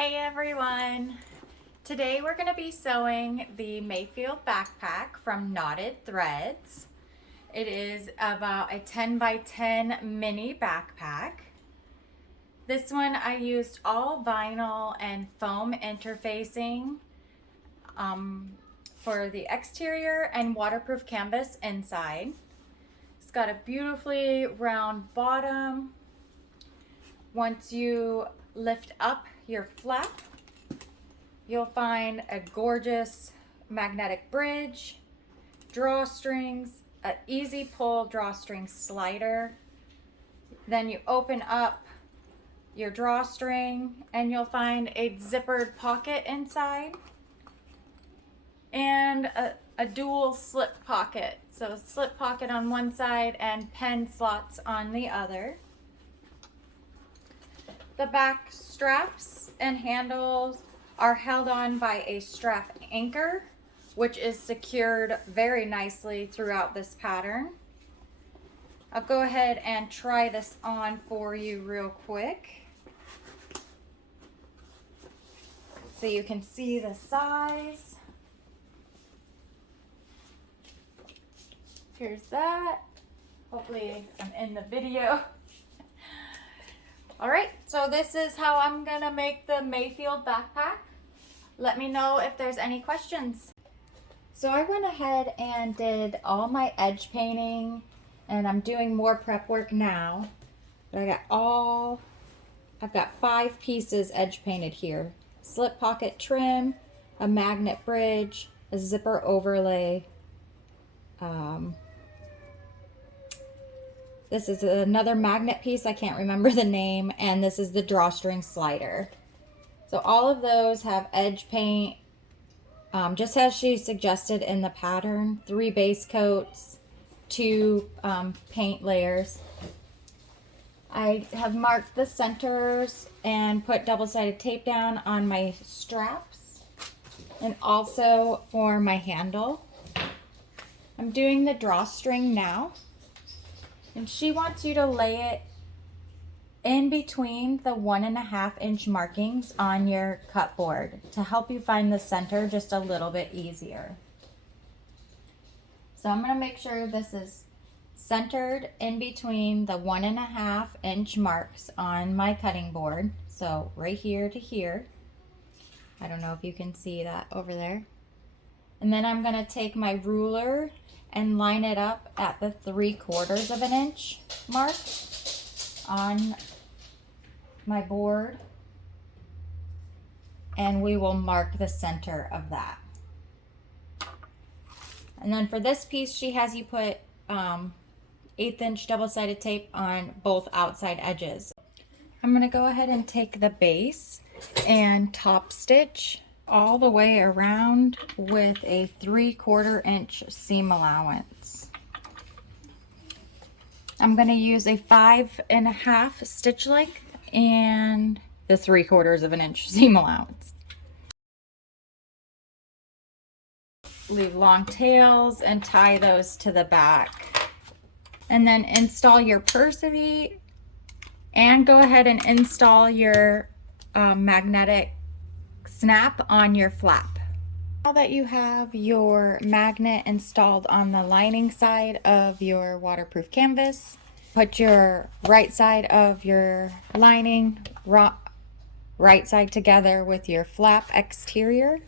Hey everyone! Today we're going to be sewing the Mayfield Backpack from Knotted Threads. It is about a 10 by 10 mini backpack. This one I used all vinyl and foam interfacing for the exterior and waterproof canvas inside. It's got a beautifully round bottom. Once you lift up your flap, you'll find a gorgeous magnetic bridge, drawstrings, an easy pull drawstring slider. Then you open up your drawstring and you'll find a zippered pocket inside and a dual slip pocket. So slip pocket on one side and pen slots on the other. The back straps and handles are held on by a strap anchor, which is secured very nicely throughout this pattern. I'll go ahead and try this on for you real quick so you can see the size. Here's that. Hopefully I'm in the video. All right, so this is how I'm gonna make the Mayfield backpack. Let me know if there's any questions. So I went ahead and did all my edge painting, and I'm doing more prep work now. But I've got 5 pieces edge painted here. Slip pocket trim, a magnet bridge, a zipper overlay. This is another magnet piece, I can't remember the name, and this is the drawstring slider. So all of those have edge paint, just as she suggested in the pattern, 3 base coats, 2 paint layers. I have marked the centers and put double-sided tape down on my straps and also for my handle. I'm doing the drawstring now. And she wants you to lay it in between the 1.5 inch markings on your cut board to help you find the center just a little bit easier. So I'm going to make sure this is centered in between the 1.5 inch marks on my cutting board. So right here to here. I don't know if you can see that over there. And then I'm going to take my ruler and line it up at the 3/4 of an inch mark on my board, and we will mark the center of that. And then for this piece, she has you put 1/8 inch double-sided tape on both outside edges. I'm going to go ahead and take the base and top stitch all the way around with a 3/4 inch seam allowance. I'm going to use a 5.5 stitch length and the 3/4 of an inch seam allowance. Leave long tails and tie those to the back. And then install your persevie and go ahead and install your magnetic snap on your flap. Now that you have your magnet installed on the lining side of your waterproof canvas, put your right side of your lining right side together with your flap exterior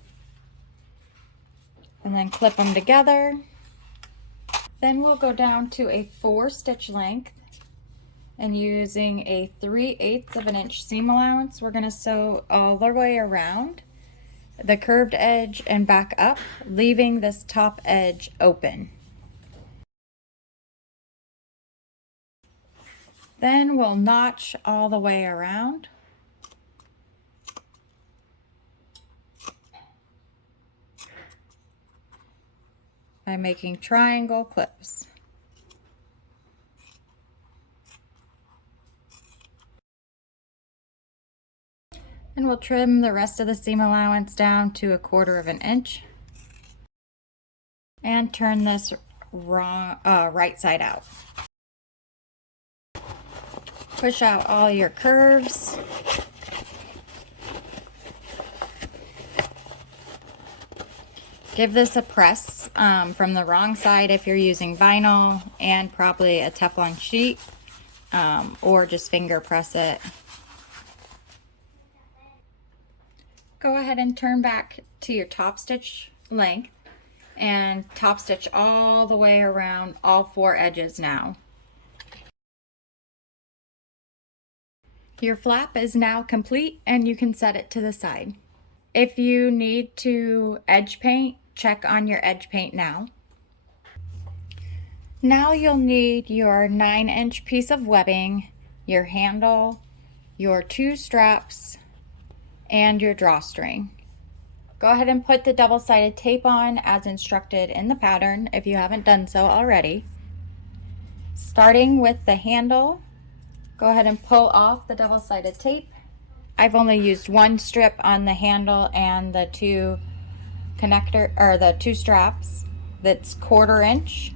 and then clip them together. Then we'll go down to a 4 stitch length and using a 3/8 of an inch seam allowance, we're going to sew all the way around the curved edge and back up, leaving this top edge open. Then we'll notch all the way around. By making triangle clips. And we'll trim the rest of the seam allowance down to 1/4 of an inch and turn this right side out. Push out all your curves Give this a press from the wrong side if you're using vinyl, and probably a Teflon sheet, or just finger press it. Go ahead and turn back to your top stitch length and top stitch all the way around all 4 edges now. Your flap is now complete and you can set it to the side. If you need to edge paint, check on your edge paint now. Now you'll need your 9-inch piece of webbing, your handle, your 2 straps, and your drawstring. Go ahead and put the double-sided tape on as instructed in the pattern if you haven't done so already. Starting with the handle, go ahead and pull off the double-sided tape. I've only used 1 strip on the handle and the 2 straps that's 1/4 inch.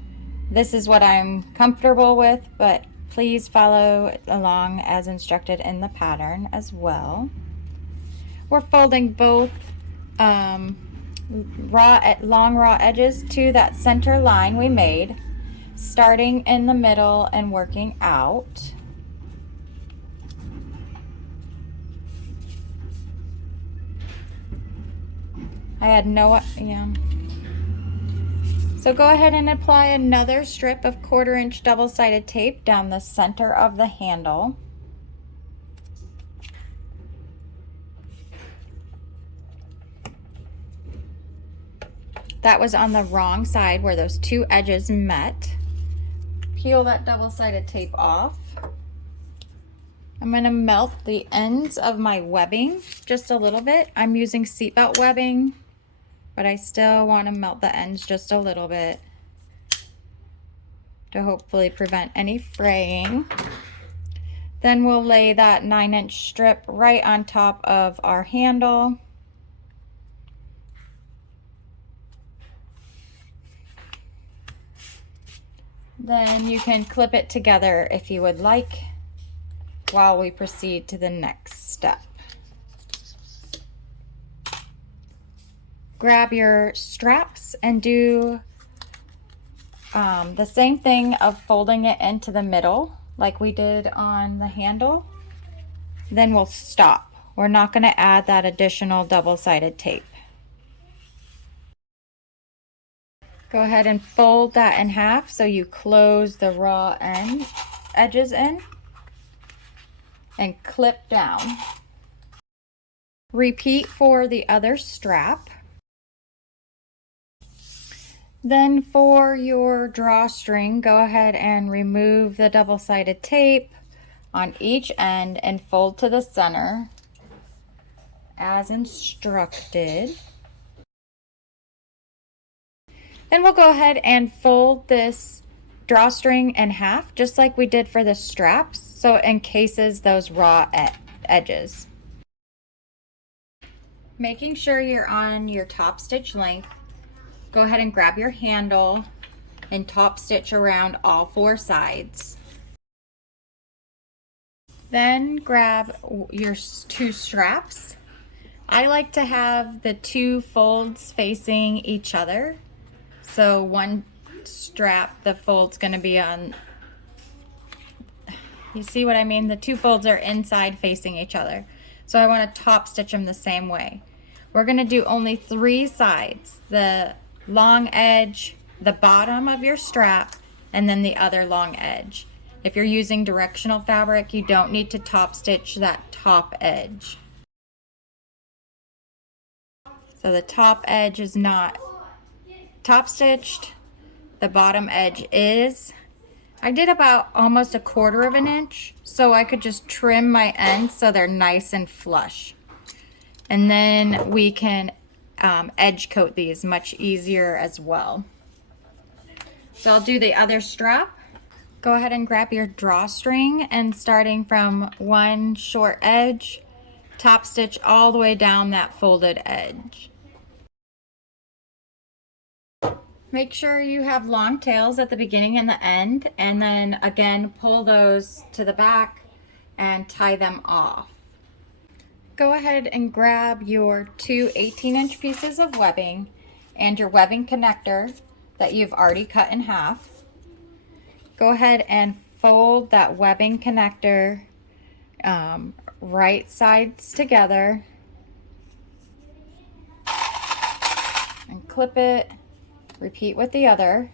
This is what I'm comfortable with, but please follow along as instructed in the pattern as well. We're folding both long raw edges to that center line we made, starting in the middle and working out. So go ahead and apply another strip of 1/4 inch double-sided tape down the center of the handle. That was on the wrong side where those 2 edges met. Peel that double-sided tape off. I'm going to melt the ends of my webbing just a little bit. I'm using seatbelt webbing, but I still want to melt the ends just a little bit to hopefully prevent any fraying. Then we'll lay that 9-inch strip right on top of our handle. Then you can clip it together if you would like while we proceed to the next step. Grab your straps and do the same thing of folding it into the middle like we did on the handle. Then we'll stop. We're not going to add that additional double-sided tape. Go ahead and fold that in half so you close the raw edges in and clip down. Repeat for the other strap. Then for your drawstring, go ahead and remove the double-sided tape on each end and fold to the center as instructed. Then we'll go ahead and fold this drawstring in half, just like we did for the straps, so it encases those raw edges. Making sure you're on your top stitch length, go ahead and grab your handle and top stitch around all 4 sides. Then grab your 2 straps. I like to have the 2 folds facing each other. So one strap, the fold's going to be on, you see what I mean? The 2 folds are inside facing each other. So I want to top stitch them the same way. We're going to do only 3 sides, the long edge, the bottom of your strap, and then the other long edge. If you're using directional fabric, you don't need to top stitch that top edge. So the top edge is not top stitched, the bottom edge is. I did about almost 1/4 inch so I could just trim my ends so they're nice and flush, and then we can edge coat these much easier as well. So I'll do the other strap. Go ahead and grab your drawstring and starting from one short edge, top stitch all the way down that folded edge. Make sure you have long tails at the beginning and the end, and then again pull those to the back and tie them off. Go ahead and grab your 2 18-inch pieces of webbing and your webbing connector that you've already cut in half. Go ahead and fold that webbing connector right sides together and clip it. Repeat with the other.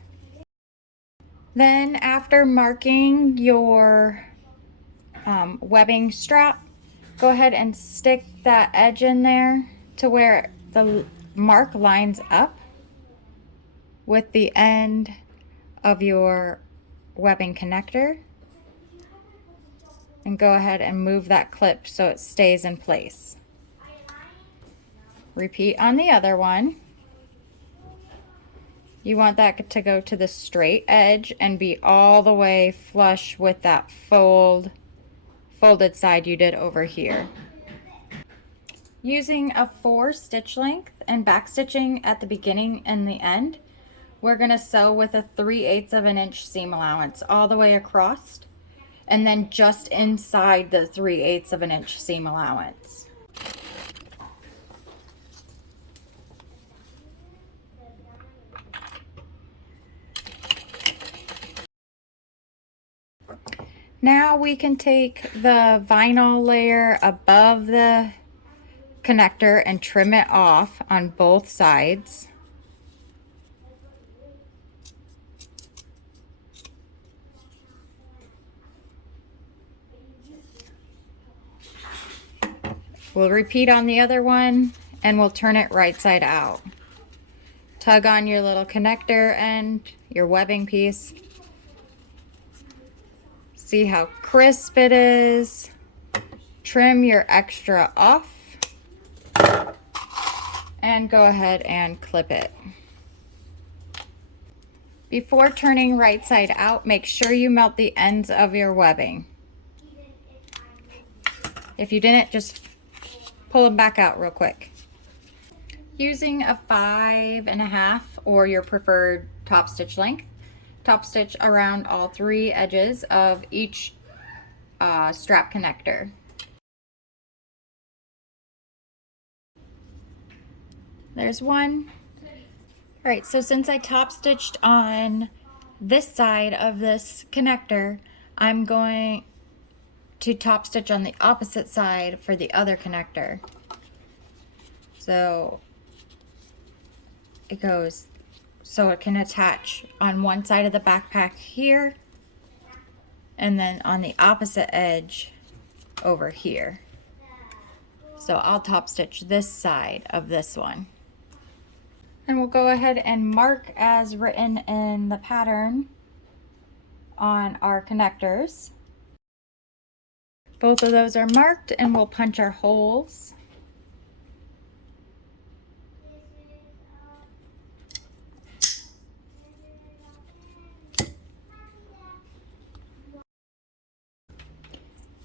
Then after marking your webbing strap, go ahead and stick that edge in there to where the mark lines up with the end of your webbing connector, and go ahead and move that clip so it stays in place. Repeat on the other one. You want that to go to the straight edge and be all the way flush with that folded side you did over here. Using a 4 stitch length and back stitching at the beginning and the end, we're going to sew with a 3/8 of an inch seam allowance all the way across, and then just inside the 3/8 of an inch seam allowance. Now we can take the vinyl layer above the connector and trim it off on both sides. We'll repeat on the other one and we'll turn it right side out. Tug on your little connector and your webbing piece. See how crisp it is. Trim your extra off and go ahead and clip it. Before turning right side out, make sure you melt the ends of your webbing. If you didn't, just pull them back out real quick. Using a 5.5 or your preferred top stitch length, top stitch around all 3 edges of each strap connector. There's one. All right, so since I top stitched on this side of this connector, I'm going to top stitch on the opposite side for the other connector. So it goes so it can attach on one side of the backpack here, and then on the opposite edge over here. So I'll top stitch this side of this one. And we'll go ahead and mark as written in the pattern on our connectors. Both of those are marked, and we'll punch our holes.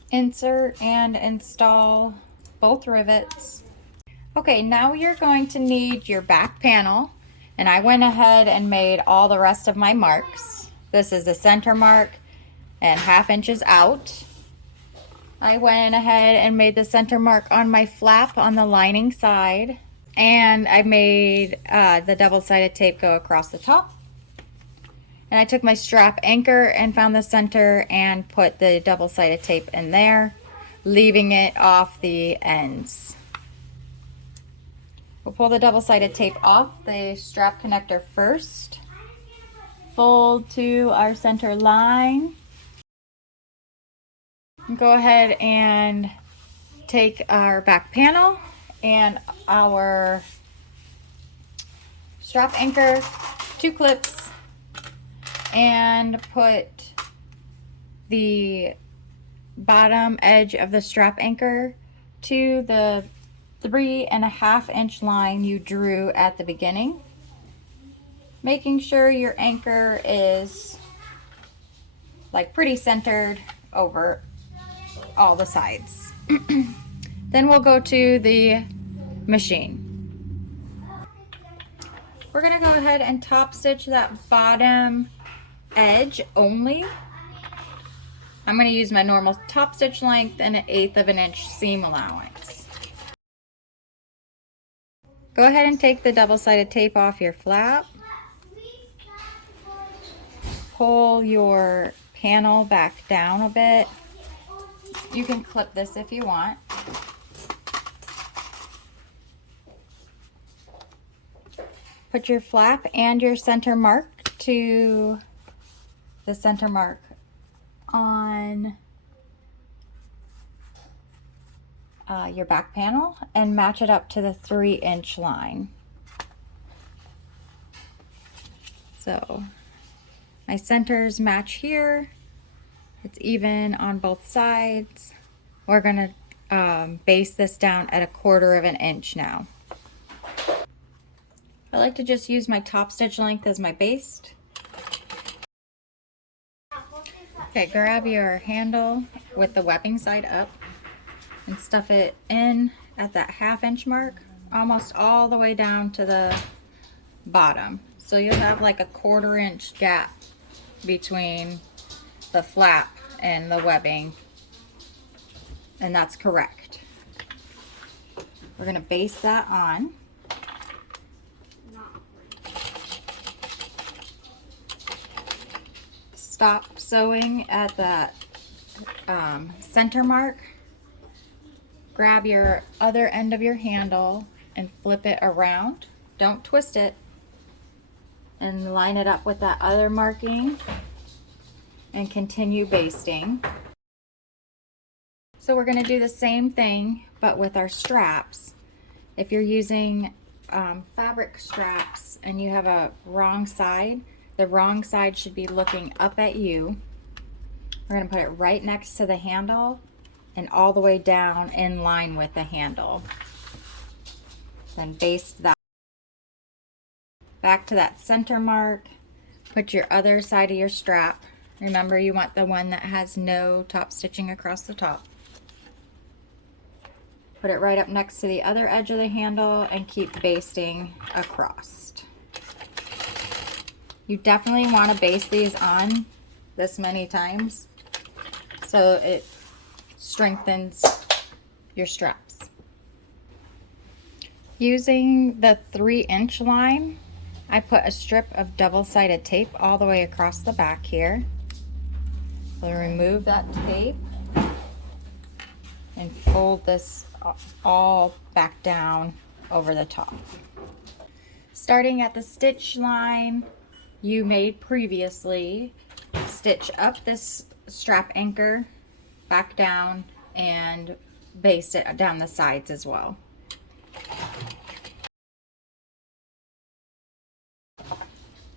Insert and install both rivets. Okay, now you're going to need your back panel, and I went ahead and made all the rest of my marks. This is the center mark and 1/2 inches out. I went ahead and made the center mark on my flap on the lining side, and I made the double-sided tape go across the top. And I took my strap anchor and found the center and put the double-sided tape in there, leaving it off the ends. We'll pull the double-sided tape off the strap connector first. Fold to our center line. Go ahead and take our back panel and our strap anchor, 2 clips, and put the bottom edge of the strap anchor to the 3.5 inch line you drew at the beginning, making sure your anchor is like pretty centered over all the sides. Then we'll go to the machine. We're gonna go ahead and top stitch that bottom edge only. I'm gonna use my normal top stitch length and 1/8 of an inch seam allowance. Go ahead and take the double-sided tape off your flap. Pull your panel back down a bit. You can clip this if you want. Put your flap and your center mark to the center mark on your back panel and match it up to the 3-inch line. So my centers match here. It's even on both sides. We're gonna base this down at 1/4 of an inch now. I like to just use my top stitch length as my base. Okay, grab your handle with the webbing side up and stuff it in at that 1/2 inch mark, almost all the way down to the bottom. So you'll have like a 1/4 inch gap between the flap and the webbing, and that's correct. We're gonna base that on. Stop sewing at the center mark. Grab your other end of your handle and flip it around. Don't twist it. And line it up with that other marking and continue basting. So we're going to do the same thing but with our straps. If you're using fabric straps and you have a wrong side, the wrong side should be looking up at you. We're going to put it right next to the handle and all the way down in line with the handle. Then baste that. Back to that center mark. Put your other side of your strap. Remember, you want the one that has no top stitching across the top. Put it right up next to the other edge of the handle and keep basting across. You definitely want to baste these on this many times so it strengthens your straps. Using the 3-inch line, I put a strip of double-sided tape all the way across the back here. We'll remove that tape and fold this all back down over the top. Starting at the stitch line you made previously, stitch up this strap anchor back down and baste it down the sides as well.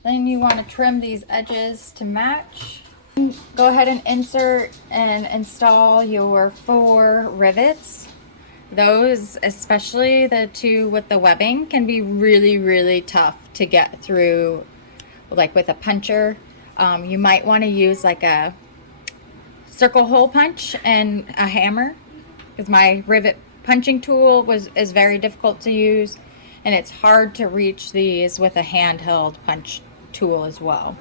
Then you want to trim these edges to match. Go ahead and insert and install your 4 rivets. Those, especially the 2 with the webbing, can be really tough to get through, like with a puncher. You might want to use like a circle hole punch and a hammer, because my rivet punching tool is very difficult to use, and it's hard to reach these with a handheld punch tool as well.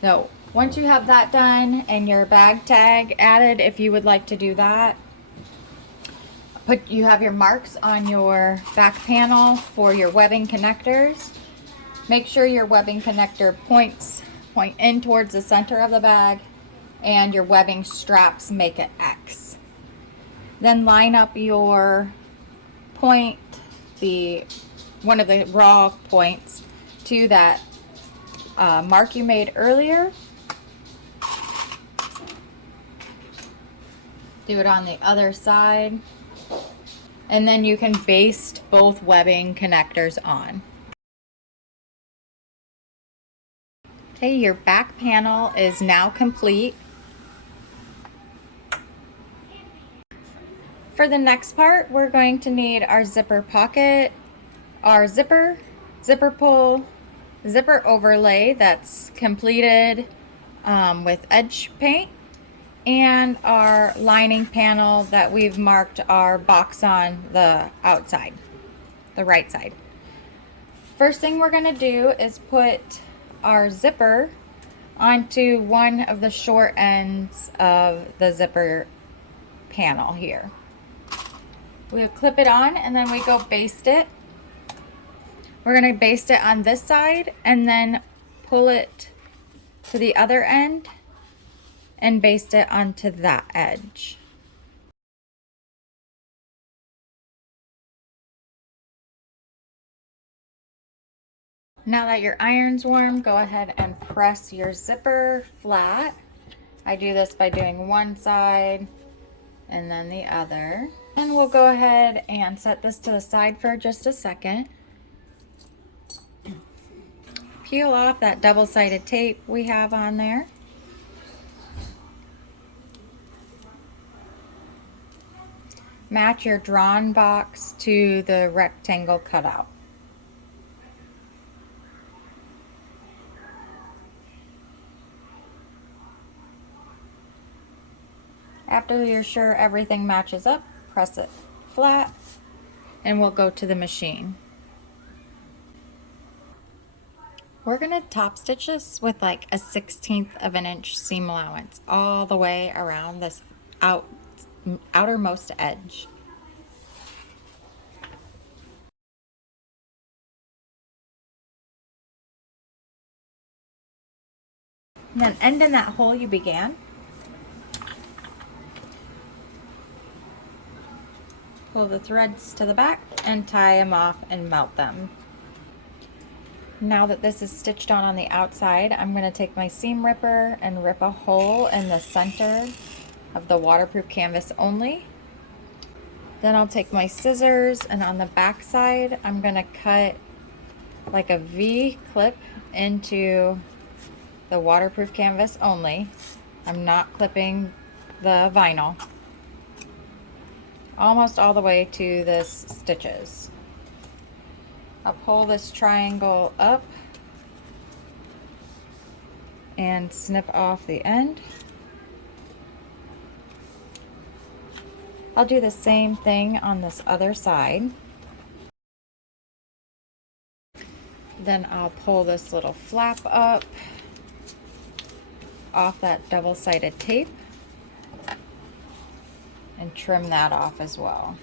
So once you have that done and your bag tag added, if you would like to do that, you have your marks on your back panel for your webbing connectors. Make sure your webbing connector point in towards the center of the bag, and your webbing straps make an X. Then line up your point, one of the raw points, to that mark you made earlier. Do it on the other side, and then you can baste both webbing connectors on. Okay, your back panel is now complete. For the next part, we're going to need our zipper pocket, our zipper pull, zipper overlay that's completed with edge paint, and our lining panel that we've marked our box on the outside, the right side. First thing we're going to do is put our zipper onto one of the short ends of the zipper panel here. We'll clip it on and then we go baste it We're going to baste it on this side and then pull it to the other end and baste it onto that edge. Now that your iron's warm, go ahead and press your zipper flat. I do this by doing one side and then the other. And we'll go ahead and set this to the side for just a second. Peel off that double-sided tape we have on there. Match your drawn box to the rectangle cutout. After you're sure everything matches up, press it flat and we'll go to the machine. We're gonna top stitch this with like a 1/16 of an inch seam allowance all the way around this outermost edge. And then end in that hole you began. Pull the threads to the back and tie them off and melt them. Now that this is stitched on the outside, I'm going to take my seam ripper and rip a hole in the center of the waterproof canvas only. Then I'll take my scissors and on the back side, I'm going to cut like a V clip into the waterproof canvas only. I'm not clipping the vinyl. Almost all the way to the stitches. I'll pull this triangle up and snip off the end. I'll do the same thing on this other side. Then I'll pull this little flap up off that double-sided tape and trim that off as well.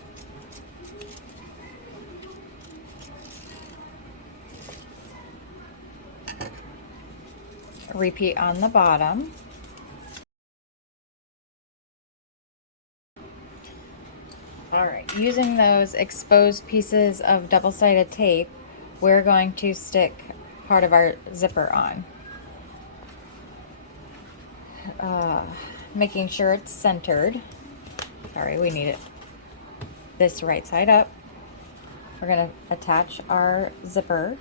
Repeat on the bottom. All right, using those exposed pieces of double-sided tape, we're going to stick part of our zipper on. Making sure it's centered. Sorry, we need it this right side up. We're going to attach our zipper,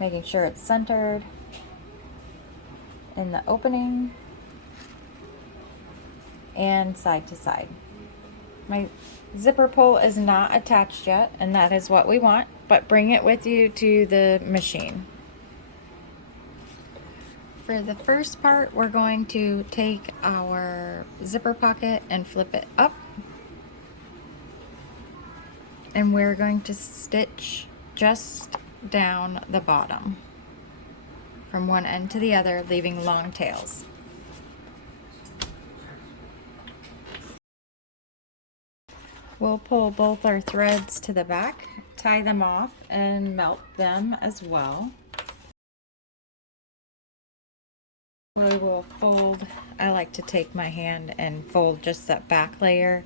making sure it's centered in the opening and side to side. My zipper pull is not attached yet, and that is what we want, but bring it with you to the machine. For the first part, we're going to take our zipper pocket and flip it up, and we're going to stitch just down the bottom from one end to the other, leaving long tails. We'll pull both our threads to the back, tie them off, and melt them as well. We will fold. I like to take my hand and fold just that back layer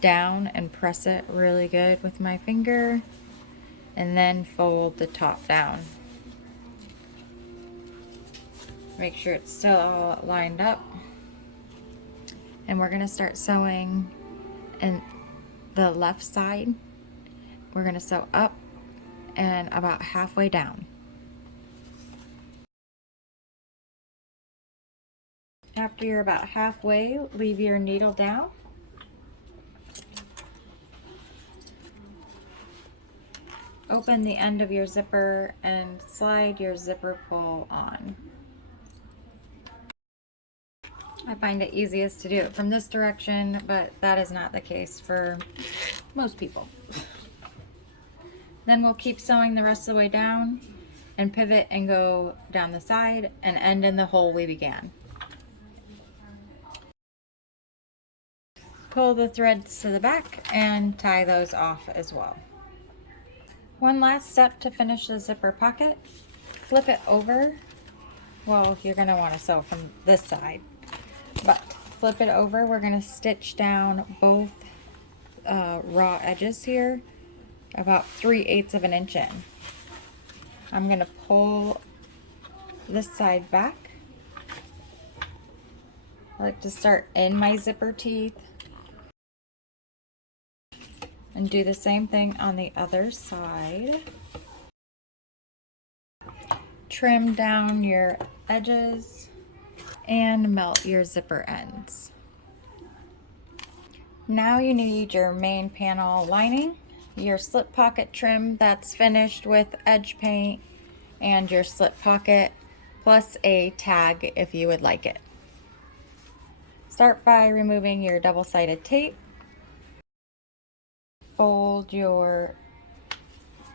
down and press it really good with my finger, and then fold the top down. Make sure it's still all lined up. And we're going to start sewing in the left side. We're going to sew up and about halfway down. After you're about halfway, leave your needle down. Open the end of your zipper and slide your zipper pull on. I find it easiest to do it from this direction, but that is not the case for most people. Then we'll keep sewing the rest of the way down and pivot and go down the side and end in the hole we began. Pull the threads to the back and tie those off as well. One last step to finish the zipper pocket. Flip it over. Well, you're going to want to sew from this side, but flip it over. We're going to stitch down both raw edges here about 3/8 of an inch in. I'm going to pull this side back. I like to start in my zipper teeth and do the same thing on the other side. Trim down your edges and melt your zipper ends. Now you need your main panel lining, your slip pocket trim that's finished with edge paint, and your slip pocket plus a tag if you would like it. Start by removing your double-sided tape. Fold your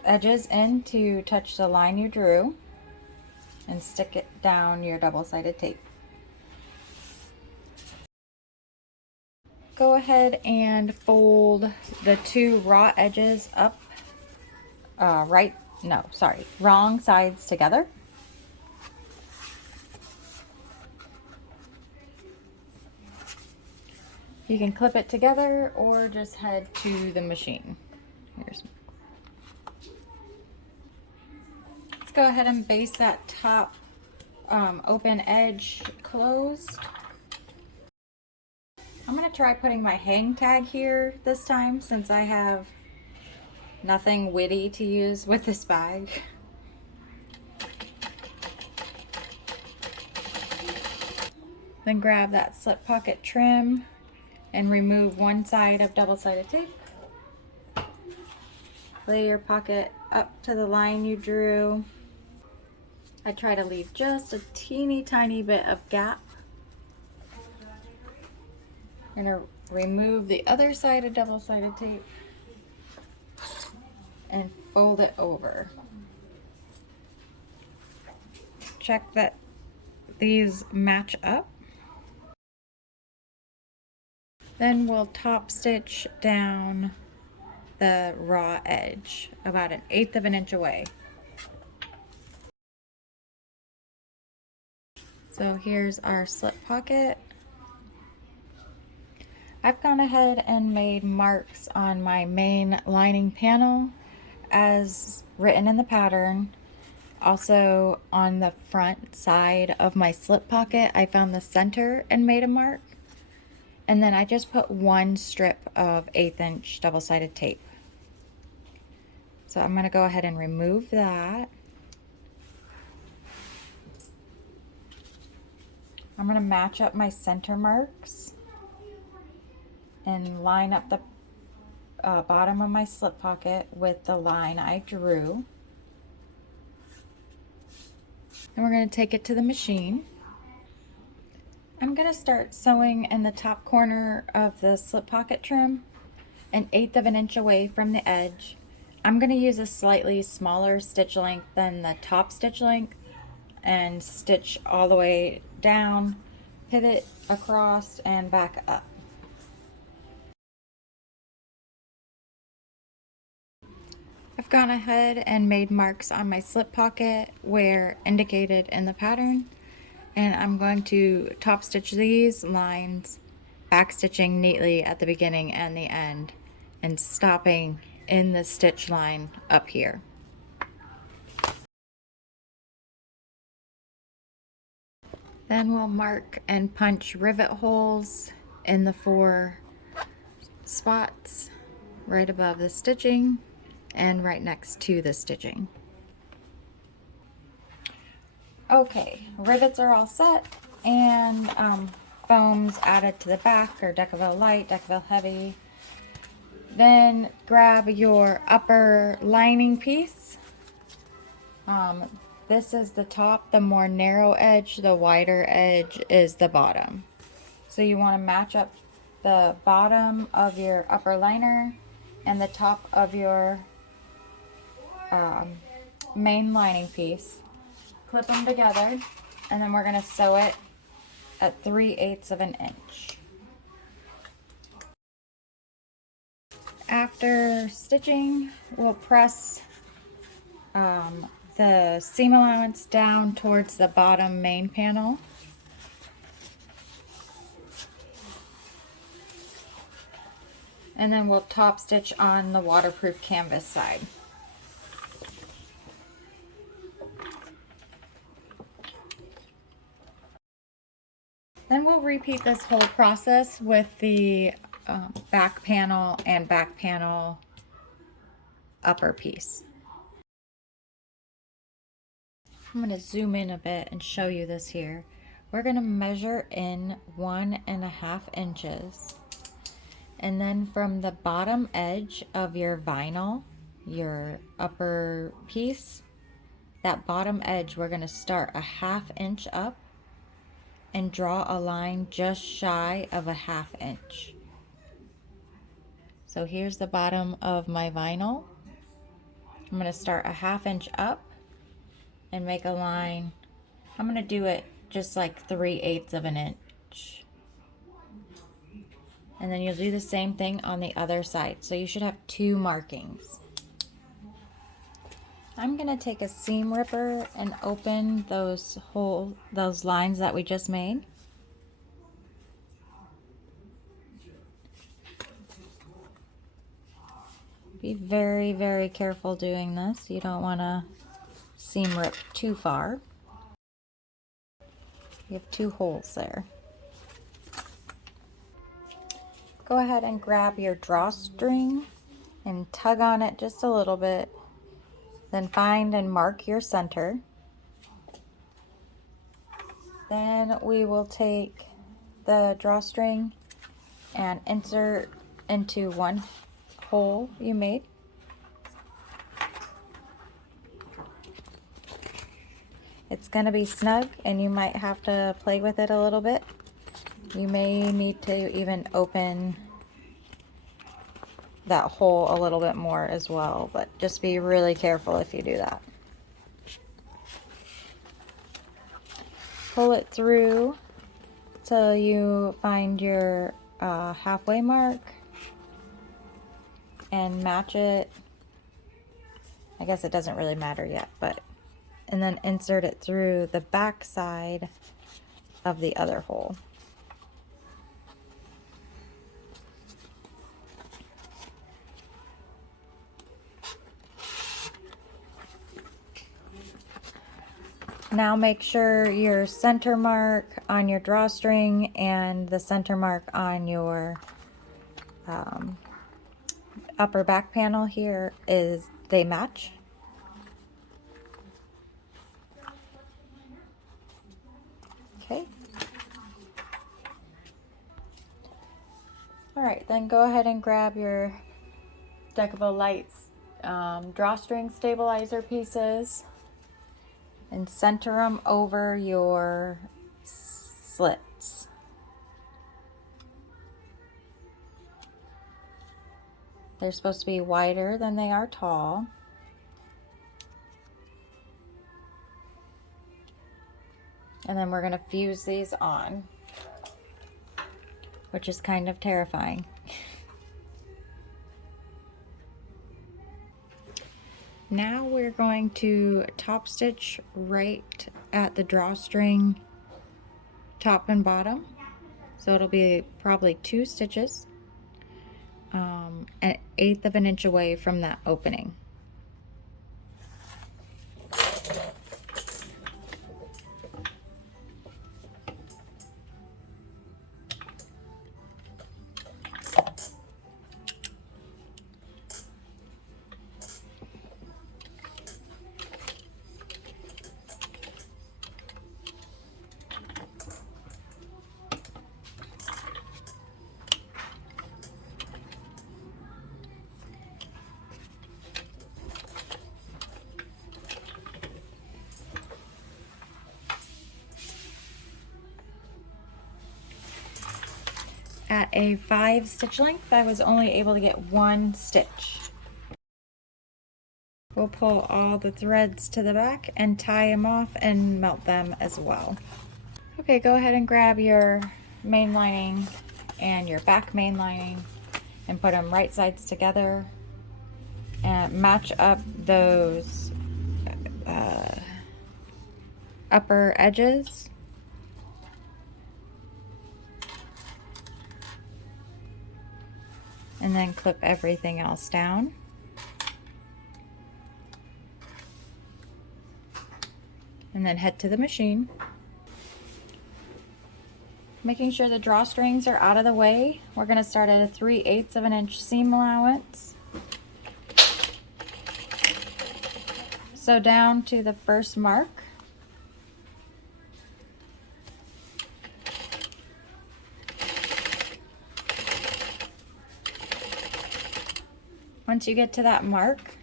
edges in to touch the line you drew and stick it down your double-sided tape. Go ahead and fold the two raw edges up, wrong sides together. You can clip it together or just head to the machine. Let's go ahead and base that top open edge closed. I'm going to try putting my hang tag here this time since I have nothing witty to use with this bag. Then grab that slip pocket trim and remove one side of double-sided tape. Lay your pocket up to the line you drew. I try to leave just a teeny tiny bit of gap. I'm going to remove the other side of double-sided tape and fold it over. Check that these match up. Then we'll top stitch down the raw edge about 1/8 of an inch away. So here's our slip pocket. I've gone ahead and made marks on my main lining panel as written in the pattern. Also on the front side of my slip pocket, I found the center and made a mark. And then I just put one strip of 1/8 inch double-sided tape. So I'm going to go ahead and remove that. I'm going to match up my center marks and line up the bottom of my slip pocket with the line I drew. And we're going to take it to the machine. I'm going to start sewing in the top corner of the slip pocket trim 1/8 of an inch away from the edge. I'm going to use a slightly smaller stitch length than the top stitch length and stitch all the way down, pivot across and back up. I've gone ahead and made marks on my slip pocket where indicated in the pattern, and I'm going to top stitch these lines, back stitching neatly at the beginning and the end and stopping in the stitch line up here. Then we'll mark and punch rivet holes in the 4 spots right above the stitching and right next to the stitching. Okay, rivets are all set and foams added to the back or Decaville light, Decaville heavy. Then grab your upper lining piece. This is the top, the more narrow edge, the wider edge is the bottom. So you want to match up the bottom of your upper liner and the top of your main lining piece. Clip them together and then we're going to sew it at 3/8 of an inch. After stitching, we'll press the seam allowance down towards the bottom main panel. And then we'll top stitch on the waterproof canvas side. Then we'll repeat this whole process with the back panel and back panel upper piece. I'm going to zoom in a bit and show you this here. We're going to measure in 1.5 inches. And then from the bottom edge of your vinyl, your upper piece, that bottom edge, we're going to start 1/2 inch up and draw a line just shy of 1/2 inch. So here's the bottom of my vinyl. I'm going to start 1/2 inch up and make a line. I'm going to do it just like 3/8 of an inch. And then you'll do the same thing on the other side. So you should have 2 markings. I'm going to take a seam ripper and open those lines that we just made. Be very, very careful doing this. You don't want to seam rip too far. You have 2 holes there. Go ahead and grab your drawstring and tug on it just a little bit. Then find and mark your center. Then we will take the drawstring and insert into one hole you made. It's going to be snug and you might have to play with it a little bit. You may need to even open that hole a little bit more as well, but just be really careful if you do that. Pull it through till you find your halfway mark and match it. I guess it doesn't really matter yet, but and then insert it through the back side of the other hole. Now make sure your center mark on your drawstring and the center mark on your upper back panel here they match. Okay. All right, then go ahead and grab your Deckable Lights drawstring stabilizer pieces and center them over your slits. They're supposed to be wider than they are tall. And then we're going to fuse these on, which is kind of terrifying. Now we're going to top stitch right at the drawstring top and bottom. So it'll be probably 2 stitches, an 1/8 of an inch away from that opening. At a 5 stitch length, I was only able to get 1 stitch. We'll pull all the threads to the back and tie them off and melt them as well. Okay, go ahead and grab your main lining and your back main lining and put them right sides together and match up those upper edges. And then clip everything else down. And then head to the machine. Making sure the drawstrings are out of the way, we're going to start at a 3/8 of an inch seam allowance. So down to the first mark. Once you get to that mark,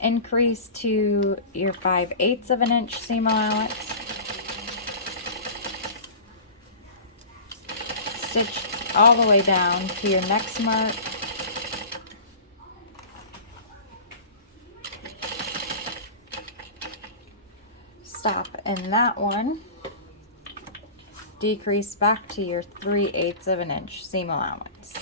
increase to your 5/8 of an inch seam allowance. Stitch all the way down to your next mark. Stop in that one. Decrease back to your 3/8 of an inch seam allowance.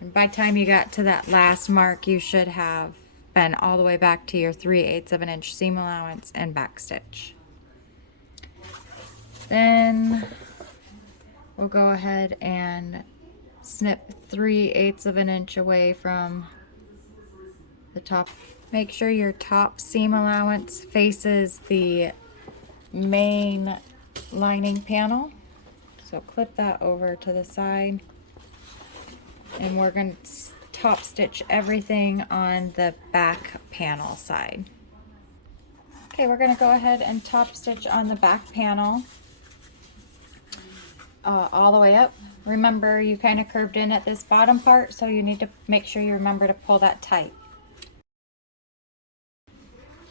And by the time you got to that last mark, you should have been all the way back to your 3/8 of an inch seam allowance and back stitch. Then we'll go ahead and snip 3/8 of an inch away from the top. Make sure your top seam allowance faces the main lining panel. So clip that over to the side. And we're going to top stitch everything on the back panel side. Okay, we're going to go ahead and top stitch on the back panel all the way up. Remember, you kind of curved in at this bottom part, so you need to make sure you remember to pull that tight.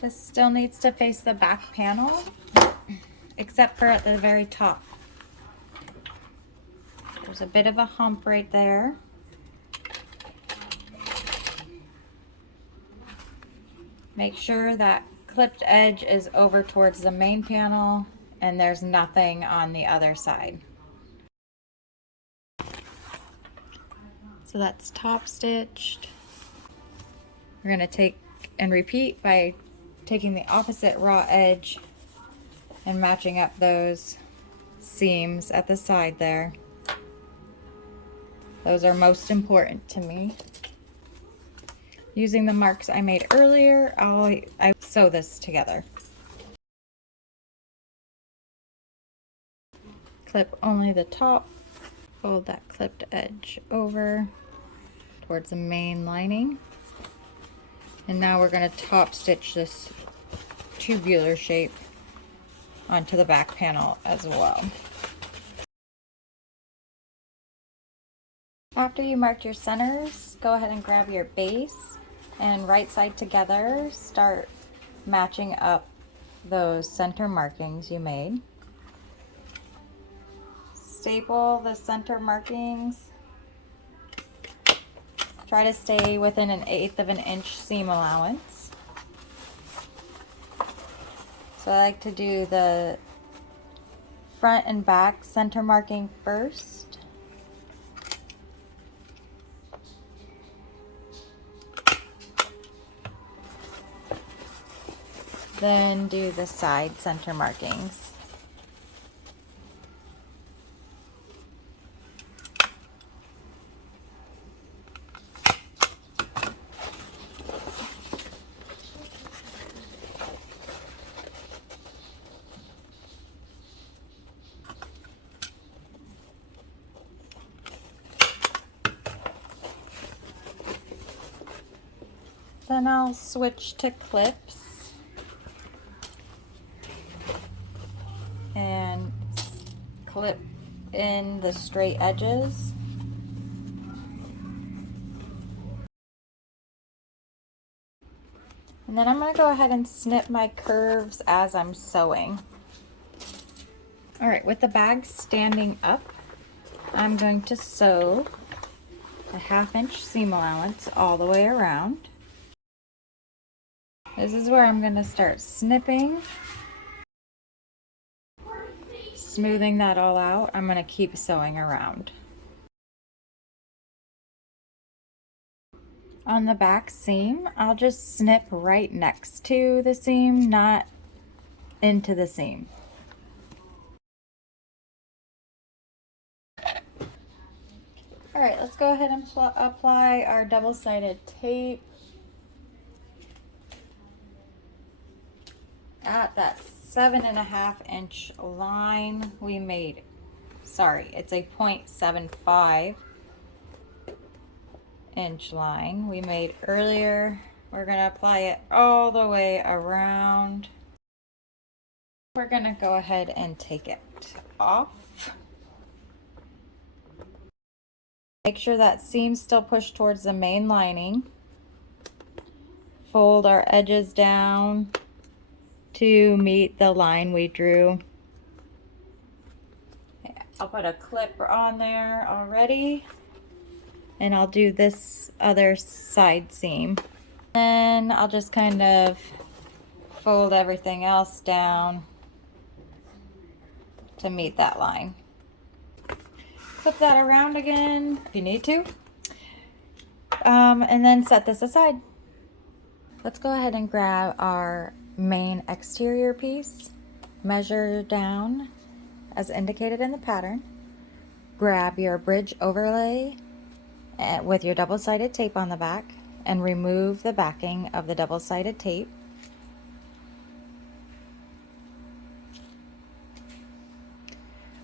This still needs to face the back panel, except for at the very top. There's a bit of a hump right there. Make sure that clipped edge is over towards the main panel and there's nothing on the other side. So that's top stitched. We're going to take and repeat by taking the opposite raw edge and matching up those seams at the side there. Those are most important to me. Using the marks I made earlier, I sew this together. Clip only the top, fold that clipped edge over towards the main lining. And now we're going to top stitch this tubular shape onto the back panel as well. After you marked your centers, go ahead and grab your base and right side together, start matching up those center markings you made. Staple the center markings. Try to stay within 1/8 of an inch seam allowance. So I like to do the front and back center marking first. Then do the side center markings. Then I'll switch to clips and clip in the straight edges. And then I'm going to go ahead and snip my curves as I'm sewing. Alright, with the bag standing up, I'm going to sew a 1/2 inch seam allowance all the way around. This is where I'm going to start snipping, smoothing that all out. I'm going to keep sewing around. On the back seam, I'll just snip right next to the seam, not into the seam. All right, let's go ahead and apply our double-sided tape at that 7.5-inch line we made. Sorry, it's a 0.75 inch line we made earlier. We're gonna apply it all the way around. We're gonna go ahead and take it off. Make sure that seam's still pushed towards the main lining. Fold our edges down to meet the line we drew. I'll put a clip on there already, and I'll do this other side seam. Then I'll just kind of fold everything else down to meet that line. Flip that around again if you need to, and then set this aside. Let's go ahead and grab our main exterior piece, measure down as indicated in the pattern, grab your bridge overlay with your double-sided tape on the back, and remove the backing of the double-sided tape.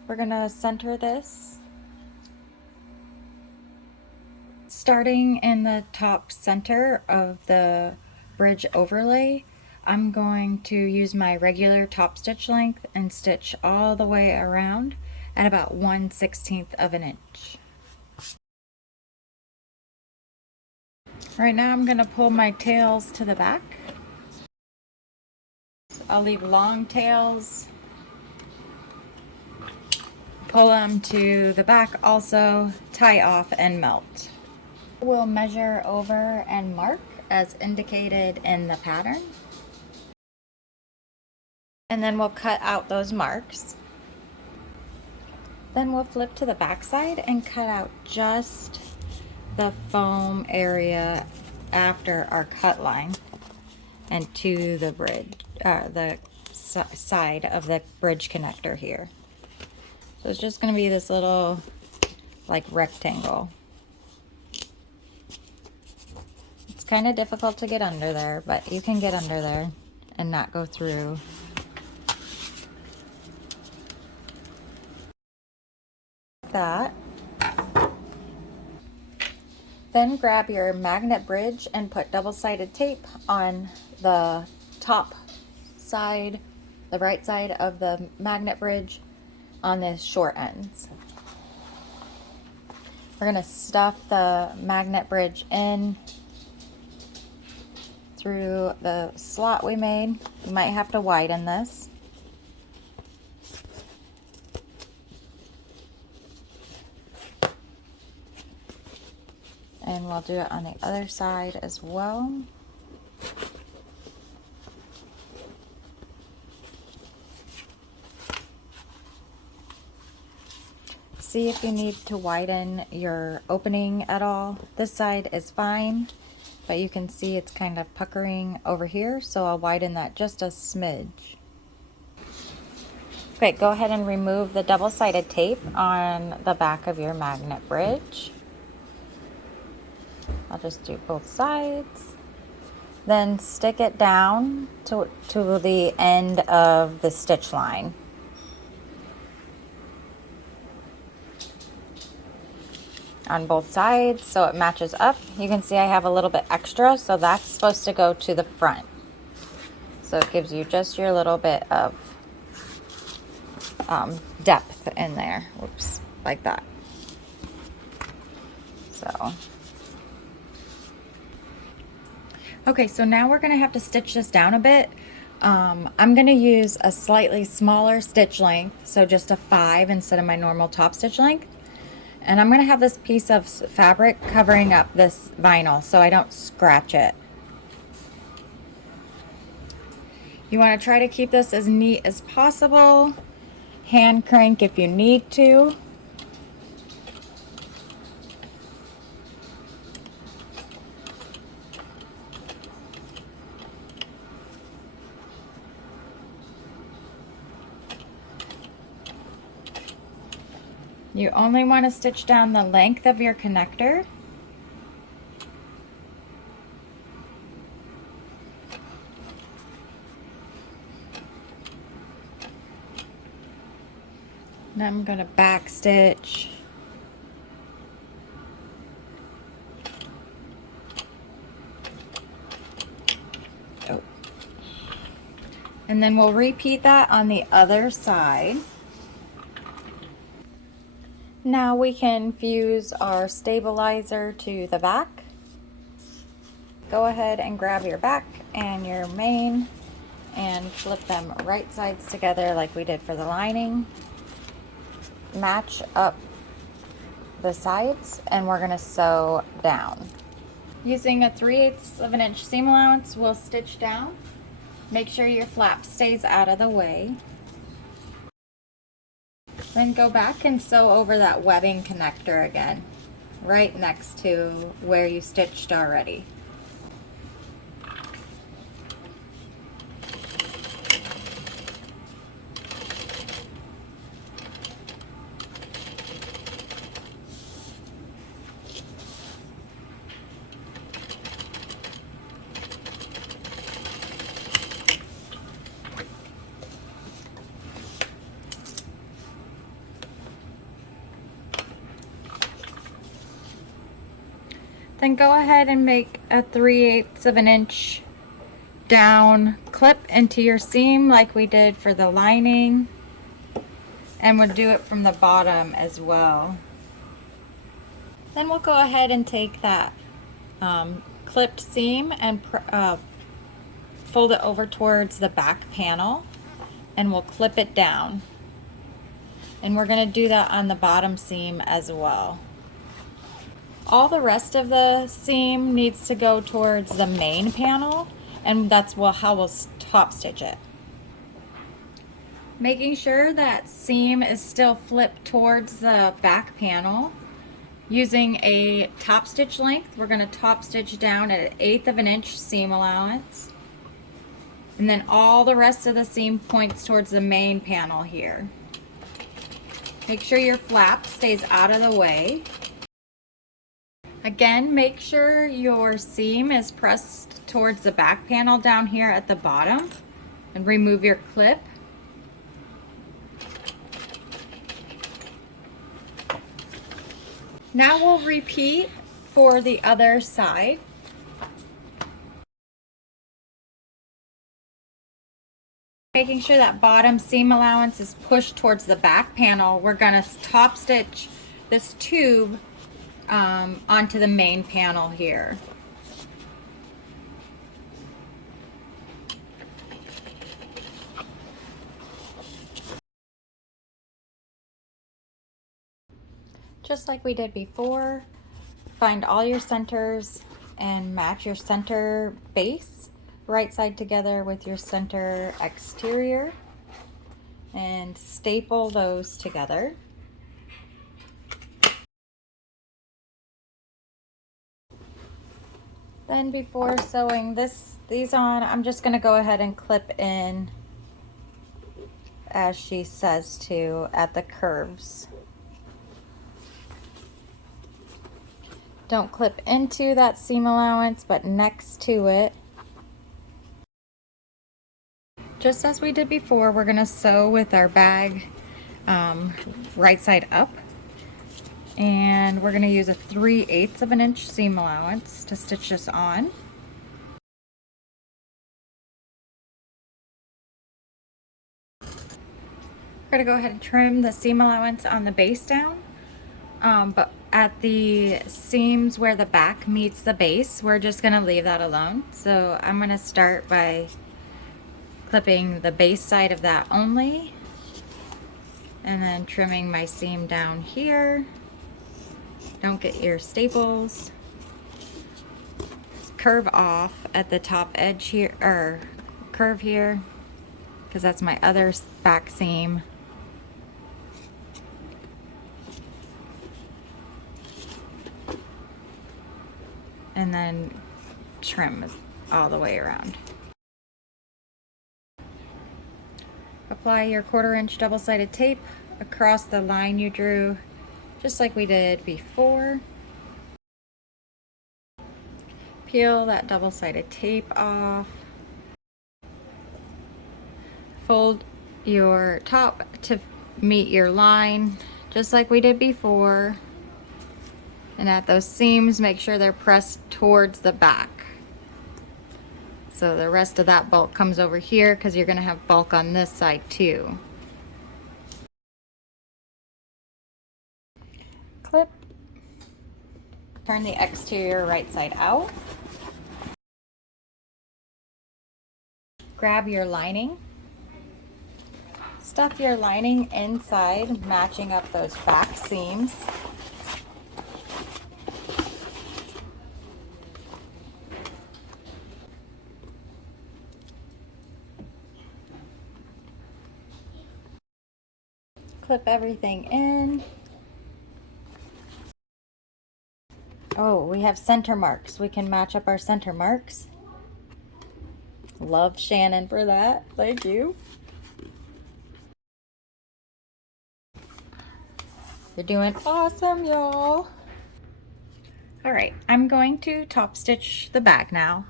We're gonna center this, starting in the top center of the bridge overlay. I'm going to use my regular top stitch length and stitch all the way around at about 1/16 of an inch. Right now I'm going to pull my tails to the back. So I'll leave long tails, pull them to the back also, tie off and melt. We'll measure over and mark as indicated in the pattern. And then we'll cut out those marks. Then we'll flip to the back side and cut out just the foam area after our cut line and to the bridge, the side of the bridge connector here. So it's just going to be this little like rectangle. It's kind of difficult to get under there, but you can get under there and not go through. That. Then grab your magnet bridge and put double-sided tape on the top side, the right side of the magnet bridge on the short ends. We're going to stuff the magnet bridge in through the slot we made. You might have to widen this. And we'll do it on the other side as well. See if you need to widen your opening at all. This side is fine, but you can see it's kind of puckering over here, so I'll widen that just a smidge. Okay, go ahead and remove the double-sided tape on the back of your magnet bridge. I'll just do both sides. Then stick it down to the end of the stitch line. On both sides so it matches up. You can see I have a little bit extra, so that's supposed to go to the front. So it gives you just your little bit of depth in there. Whoops, like that. So. Okay, so now we're going to have to stitch this down a bit. I'm going to use a slightly smaller stitch length, so just a 5 instead of my normal top stitch length. And I'm going to have this piece of fabric covering up this vinyl so I don't scratch it. You want to try to keep this as neat as possible. Hand crank if you need to. You only want to stitch down the length of your connector. Now I'm going to back stitch. Oh. And then we'll repeat that on the other side. Now we can fuse our stabilizer to the back. Go ahead and grab your back and your main and flip them right sides together like we did for the lining. Match up the sides and we're going to sew down. Using a 3/8 of an inch seam allowance, we'll stitch down. Make sure your flap stays out of the way. Then go back and sew over that webbing connector again, right next to where you stitched already. Then go ahead and make a 3/8 of an inch down clip into your seam like we did for the lining, and we'll do it from the bottom as well. Then we'll go ahead and take that clipped seam and fold it over towards the back panel, and we'll clip it down. And we're going to do that on the bottom seam as well. All the rest of the seam needs to go towards the main panel, and that's how we'll top stitch it. Making sure that seam is still flipped towards the back panel. Using a top stitch length, we're going to top stitch down at 1/8 of an inch seam allowance. And then all the rest of the seam points towards the main panel here. Make sure your flap stays out of the way. Again, make sure your seam is pressed towards the back panel down here at the bottom, and remove your clip. Now we'll repeat for the other side. Making sure that bottom seam allowance is pushed towards the back panel, we're going to top stitch this tube onto the main panel here. Just like we did before, find all your centers and match your center base right side together with your center exterior and staple those together. Then before sewing these on, I'm just going to go ahead and clip in, as she says to, at the curves. Don't clip into that seam allowance, but next to it. Just as we did before, we're going to sew with our bag right side up. And we're going to use a 3/8 of an inch seam allowance to stitch this on. We're going to go ahead and trim the seam allowance on the base down, but at the seams where the back meets the base, we're just going to leave that alone. So I'm going to start by clipping the base side of that only, and then trimming my seam down here. Don't get your staples. Curve off at the top edge here, or curve here, because that's my other back seam. And then trim all the way around. Apply your 1/4 inch double-sided tape across the line you drew just like we did before. Peel that double-sided tape off. Fold your top to meet your line, just like we did before. And at those seams, make sure they're pressed towards the back. So the rest of that bulk comes over here because you're going to have bulk on this side too. Clip. Turn the exterior right side out. Grab your lining. Stuff your lining inside, matching up those back seams. Clip everything in. Oh, we have center marks. We can match up our center marks. Love Shannon for that. Thank you. You're doing awesome, y'all. All right, I'm going to top stitch the bag now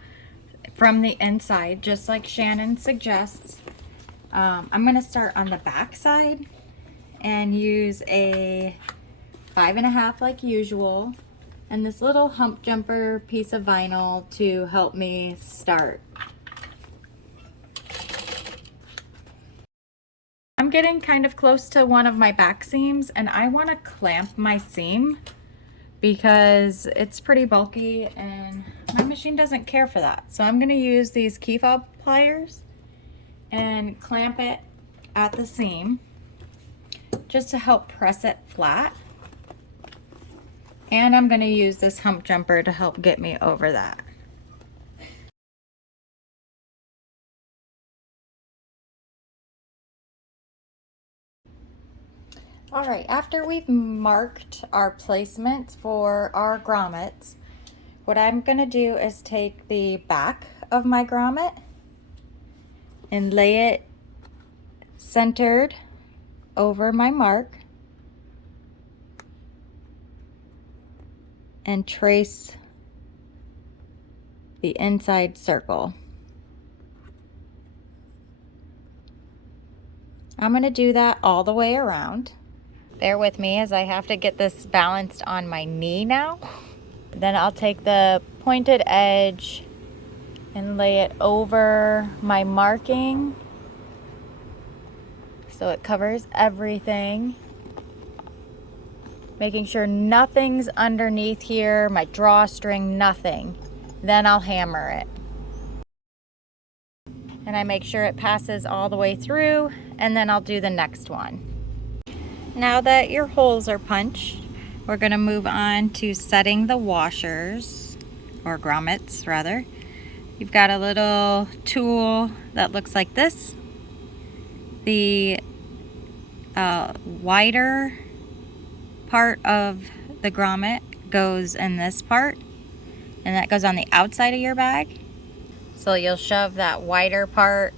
from the inside, just like Shannon suggests. I'm going to start on the back side and use a 5.5 like usual, and this little hump jumper piece of vinyl to help me start. I'm getting kind of close to one of my back seams, and I want to clamp my seam because it's pretty bulky and my machine doesn't care for that. So I'm going to use these key fob pliers and clamp it at the seam just to help press it flat. And I'm going to use this hump jumper to help get me over that. All right, after we've marked our placements for our grommets, what I'm going to do is take the back of my grommet and lay it centered over my mark and trace the inside circle. I'm going to do that all the way around. Bear with me as I have to get this balanced on my knee now. Then I'll take the pointed edge and lay it over my marking so it covers everything. Making sure nothing's underneath here, my drawstring, nothing. Then I'll hammer it. And I make sure it passes all the way through, and then I'll do the next one. Now that your holes are punched, we're going to move on to setting the washers, or grommets rather. You've got a little tool that looks like this. The wider part of the grommet goes in this part, and that goes on the outside of your bag. So you'll shove that wider part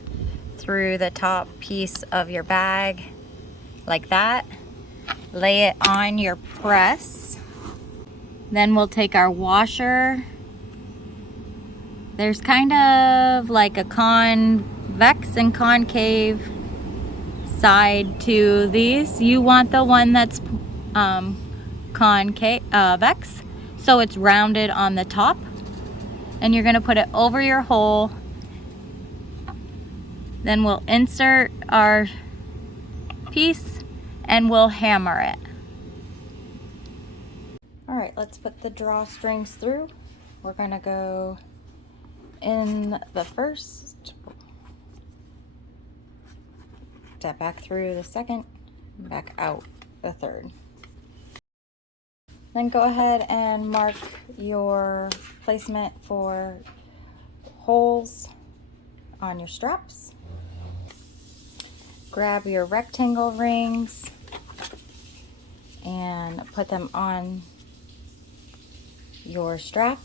through the top piece of your bag like that. Lay it on your press. Then we'll take our washer. There's kind of like a convex and concave side to these. You want the one that's convex, so it's rounded on the top. And you're going to put it over your hole. Then we'll insert our piece and we'll hammer it. All right, let's put the drawstrings through. We're going to go in the first, step back through the second, back out the third. Then go ahead and mark your placement for holes on your straps. Grab your rectangle rings and put them on your strap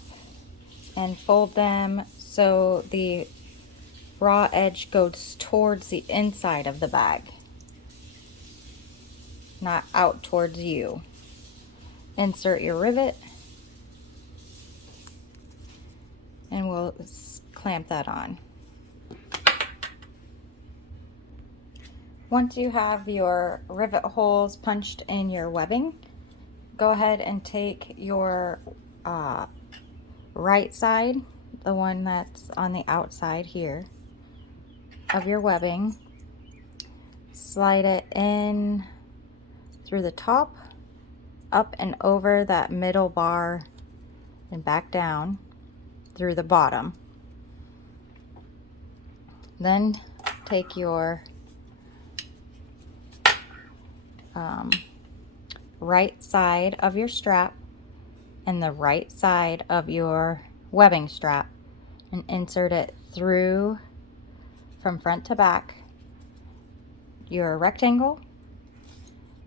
and fold them so the raw edge goes towards the inside of the bag, not out towards you. insert your rivet, and we'll clamp that on. Once you have your rivet holes punched in your webbing, go ahead and take your right side, the one that's on the outside here of your webbing, slide it in through the top, up and over that middle bar, and back down through the bottom. Then take your right side of your strap and the right side of your webbing strap and insert it through from front to back your rectangle.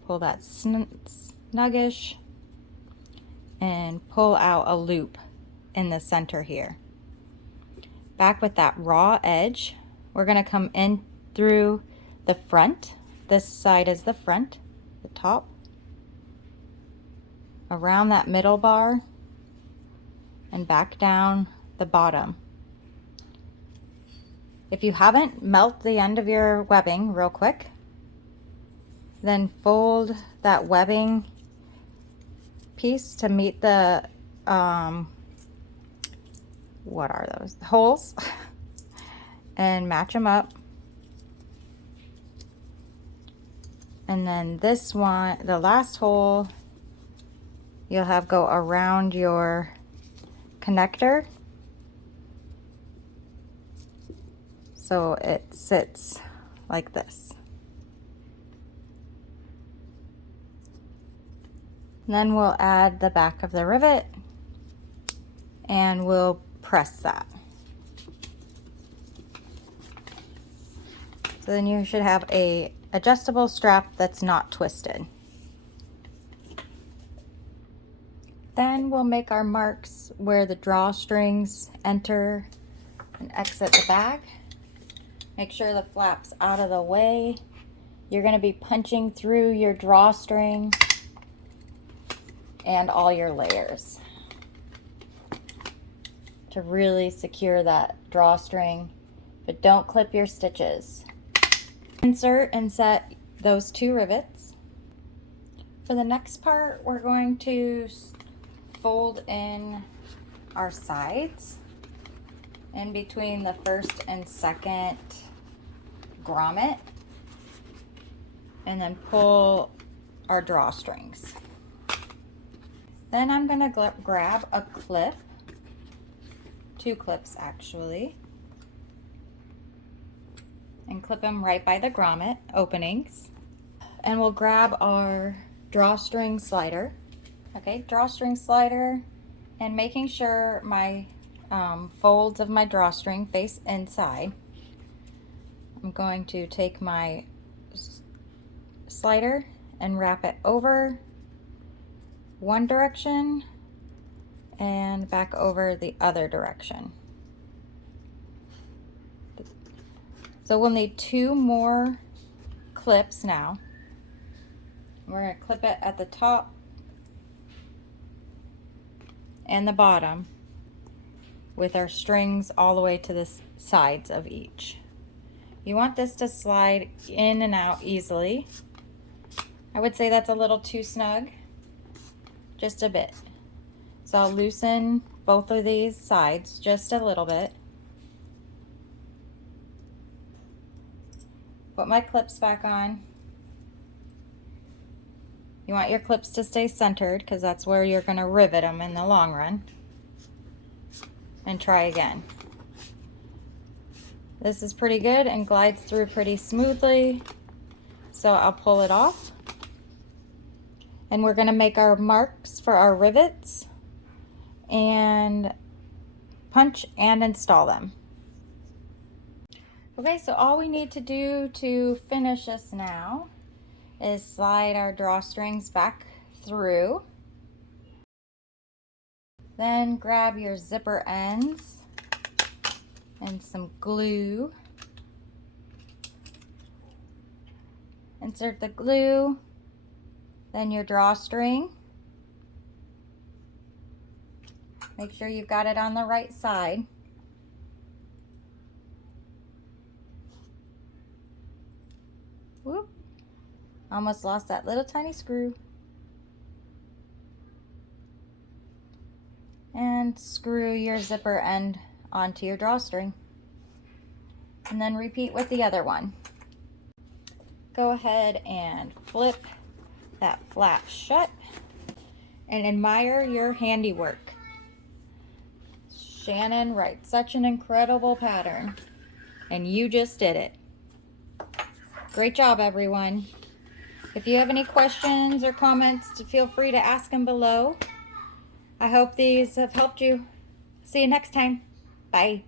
Pull that snuggish and pull out a loop in the center here. Back with that raw edge, we're going to come in through the front. This side is the front, the top, around that middle bar, and back down the bottom. If you haven't, melt the end of your webbing real quick, then fold that webbing piece to meet the what are those holes and match them up. And then this one, the last hole, you'll have go around your connector so it sits like this. And then we'll add the back of the rivet and we'll press that. So then you should have a adjustable strap that's not twisted. Then we'll make our marks where the drawstrings enter and exit the bag. Make sure the flap's out of the way. You're going to be punching through your drawstring and all your layers to really secure that drawstring, but don't clip your stitches. Insert and set those 2 rivets. For the next part, we're going to fold in our sides in between the first and second grommet, and then pull our drawstrings. Then I'm going to grab a clip, 2 clips actually, and clip them right by the grommet openings. And we'll grab our drawstring slider. Okay, drawstring slider, and making sure my folds of my drawstring face inside. I'm going to take my slider and wrap it over one direction and back over the other direction. So we'll need 2 more clips now. We're going to clip it at the top and the bottom with our strings all the way to the sides of each. You want this to slide in and out easily. I would say that's a little too snug, just a bit. So I'll loosen both of these sides just a little bit. Put my clips back on. You want your clips to stay centered because that's where you're going to rivet them in the long run. And try again. This is pretty good and glides through pretty smoothly. So I'll pull it off. And we're going to make our marks for our rivets and punch and install them. Okay, so all we need to do to finish this now is slide our drawstrings back through. Then grab your zipper ends and some glue. Insert the glue, then your drawstring, Make sure you've got it on the right side. Whoop. Almost lost that little tiny screw. And screw your zipper end onto your drawstring. And then repeat with the other one. Go ahead and flip that flap shut and admire your handiwork. Shannon writes such an incredible pattern, and you just did it. Great job, everyone. If you have any questions or comments, feel free to ask them below. I hope these have helped you. See you next time. Bye.